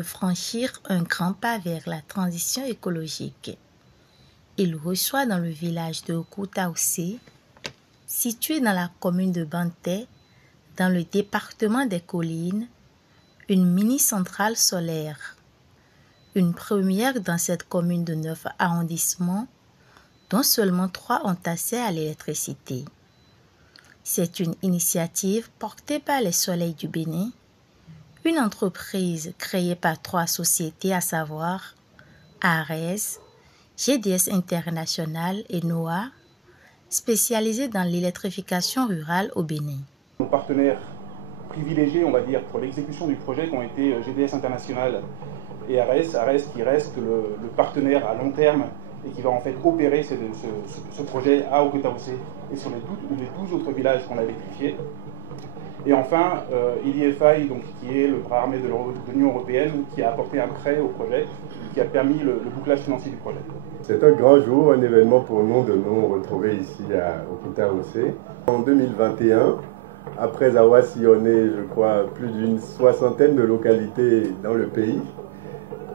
de franchir un grand pas vers la transition écologique. Il reçoit dans le village de Okoutaoussé, situé dans la commune de Banté, dans le département des Collines, une mini-centrale solaire. Une première dans cette commune de 9 arrondissements, dont seulement 3 ont accès à l'électricité. C'est une initiative portée par les Soleils du Bénin, une entreprise créée par 3 sociétés, à savoir ARES, GDS International et NOAA, spécialisée dans l'électrification rurale au Bénin. Nos partenaires privilégiés, on va dire, pour l'exécution du projet qui ont été GDS International et ARES. ARES qui reste le partenaire à long terme et qui va en fait opérer ce projet à Okoutaoussé et sur les 12 autres villages qu'on a électrifiés. Et enfin, IDFI, donc, qui est le bras armé de l'Union européenne, qui a apporté un prêt au projet, qui a permis le bouclage financier du projet. C'est un grand jour, un événement pour nous de nous retrouver ici à Okoutaoussé. En 2021, après avoir sillonné, je crois, plus d'une soixantaine de localités dans le pays,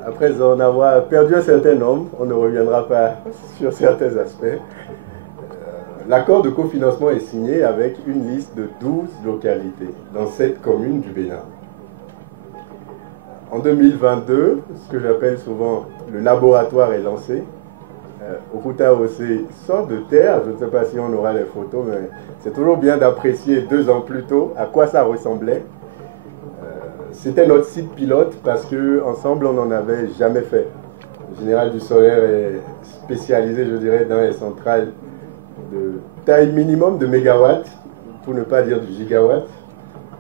après en avoir perdu un certain nombre, on ne reviendra pas sur certains aspects, l'accord de cofinancement est signé avec une liste de 12 localités dans 7 communes du Bénin. En 2022, ce que j'appelle souvent le laboratoire est lancé. Okoutaoussé sort de terre, je ne sais pas si on aura les photos, mais c'est toujours bien d'apprécier 2 ans plus tôt à quoi ça ressemblait. C'était notre site pilote parce qu'ensemble on n'en avait jamais fait. Le Général du Solaire est spécialisé, je dirais, dans les centrales de taille minimum de mégawatts, pour ne pas dire du gigawatt.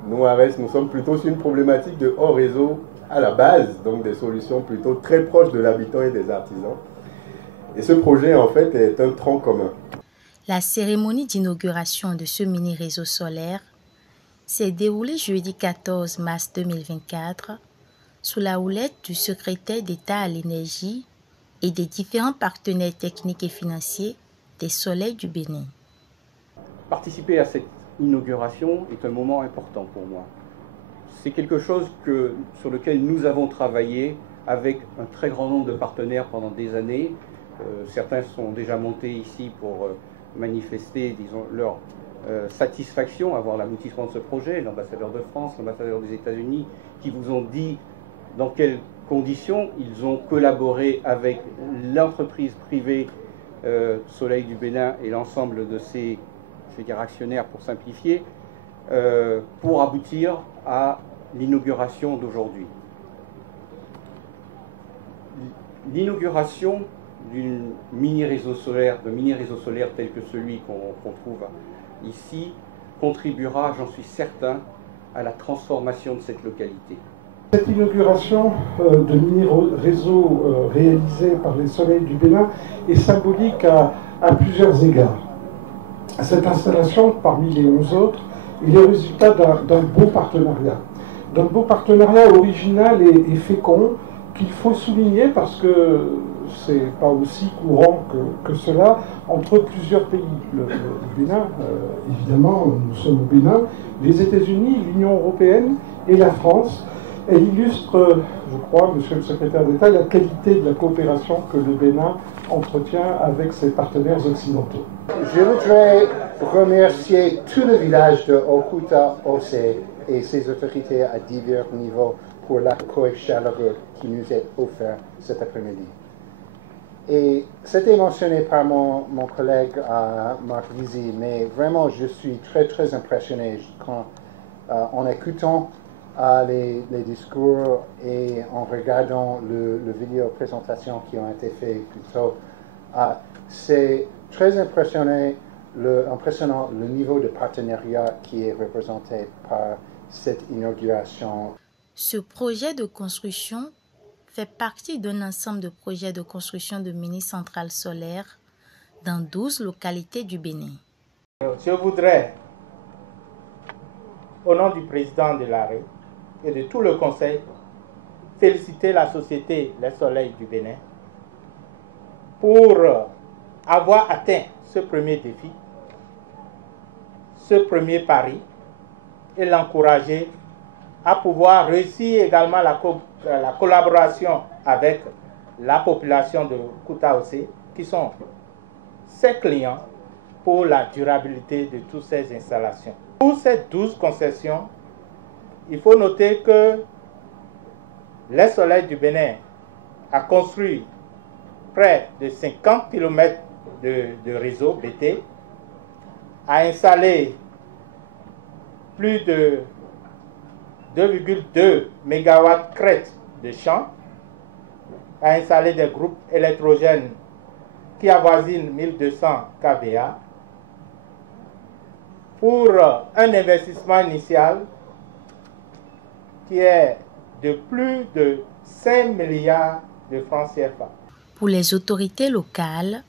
Nous, ARES, nous sommes plutôt sur une problématique de hors réseau à la base, donc des solutions plutôt très proches de l'habitant et des artisans. Et ce projet, en fait, est un tronc commun. La cérémonie d'inauguration de ce mini-réseau solaire s'est déroulée jeudi 14 mars 2024 sous la houlette du secrétaire d'État à l'énergie et des différents partenaires techniques et financiers des Soleils du Bénin. Participer à cette inauguration est un moment important pour moi. C'est quelque chose sur lequel nous avons travaillé avec un très grand nombre de partenaires pendant des années. Certains sont déjà montés ici pour manifester, disons, leur satisfaction à voir l'aboutissement de ce projet. L'ambassadeur de France, l'ambassadeur des États-Unis, qui vous ont dit dans quelles conditions ils ont collaboré avec l'entreprise privée Soleil du Bénin et l'ensemble de ses, je vais dire, actionnaires pour simplifier, pour aboutir à l'inauguration d'aujourd'hui. L'inauguration d'un mini-réseau solaire tel que celui qu'on trouve ici contribuera, j'en suis certain, à la transformation de cette localité. Cette inauguration de mini-réseau réalisé par les Soleils du Bénin est symbolique à plusieurs égards. Cette installation, parmi les 11 autres, est le résultat d'un beau partenariat. D'un beau partenariat original et fécond qu'il faut souligner parce que c'est pas aussi courant que cela entre plusieurs pays. Le Bénin, évidemment, nous sommes au Bénin, les États-Unis, l'Union européenne et la France. Elle illustre, je crois, Monsieur le Secrétaire d'État, la qualité de la coopération que le Bénin entretient avec ses partenaires occidentaux. Je voudrais remercier tout le village de Okoutaoussé et ses autorités à divers niveaux pour l'accueil chaleureux qui nous est offert cet après-midi. Et c'était mentionné par mon collègue Marc Vizy, mais vraiment je suis très impressionné en écoutant les discours et en regardant le vidéo présentation qui ont été fait plus tôt. C'est très impressionnant le niveau de partenariat qui est représenté par cette inauguration. Ce projet de construction fait partie d'un ensemble de projets de construction de mini-centrales solaires dans 12 localités du Bénin. Je voudrais, au nom du président de l'ARE et de tout le conseil, féliciter la société Les Soleils du Bénin pour avoir atteint ce premier défi, ce premier pari, et l'encourager à pouvoir réussir également la collaboration avec la population de Kouta-Ossé, qui sont ses clients pour la durabilité de toutes ces installations. Pour ces 12 concessions, il faut noter que les Soleils du Bénin a construit près de 50 km de réseau BT, a installé plus de 2,2 MW crête de champs, a installé des groupes électrogènes qui avoisinent 1200 kVA pour un investissement initial qui est de plus de 5 milliards de francs CFA. Pour les autorités locales,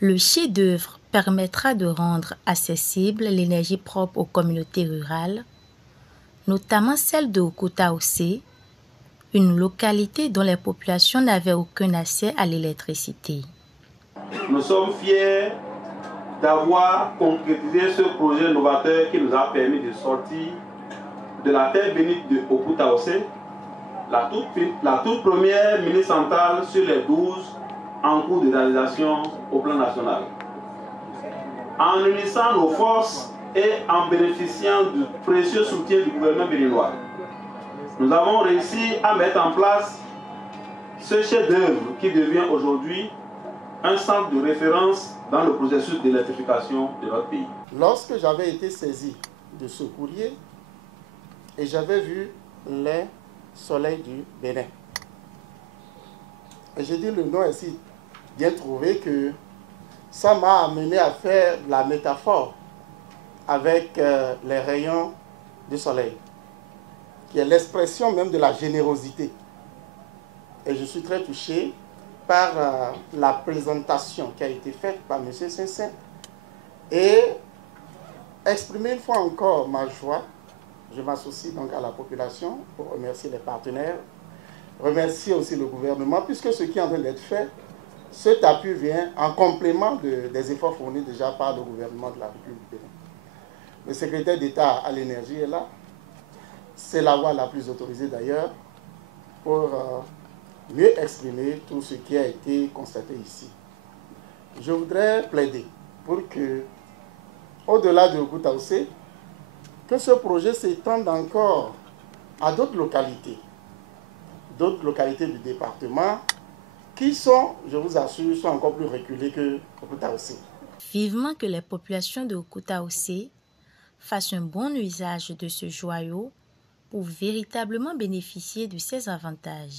le chef-d'œuvre permettra de rendre accessible l'énergie propre aux communautés rurales, notamment celle de Kouta-Ossé, une localité dont les populations n'avaient aucun accès à l'électricité. Nous sommes fiers d'avoir concrétisé ce projet novateur qui nous a permis de sortir de la terre bénite de Kouta-Ossé, la toute première mini-centrale sur les 12 en cours de réalisation au plan national. En unissant nos forces et en bénéficiant du précieux soutien du gouvernement béninois, nous avons réussi à mettre en place ce chef-d'œuvre qui devient aujourd'hui un centre de référence dans le processus d'électrification de notre pays. Lorsque j'avais été saisi de ce courrier et j'avais vu les Soleils du Bénin, et j'ai dit le nom est si bien trouvé que ça m'a amené à faire la métaphore avec les rayons du soleil, qui est l'expression même de la générosité. Et je suis très touché par la présentation qui a été faite par M. Saint-Saint et exprimer une fois encore ma joie. Je m'associe donc à la population pour remercier les partenaires, remercier aussi le gouvernement, puisque ce qui est en train d'être fait, cet appui vient en complément des efforts fournis déjà par le gouvernement de la République du Bénin. Le secrétaire d'État à l'énergie est là. C'est la voie la plus autorisée d'ailleurs pour mieux exprimer tout ce qui a été constaté ici. Je voudrais plaider pour que, au-delà de Kouta-Ossé, que ce projet s'étende encore à d'autres localités du département qui sont, je vous assure, sont encore plus reculées que Kouta-Ossé. Vivement que les populations de Kouta-Ossé fassent un bon usage de ce joyau pour véritablement bénéficier de ses avantages.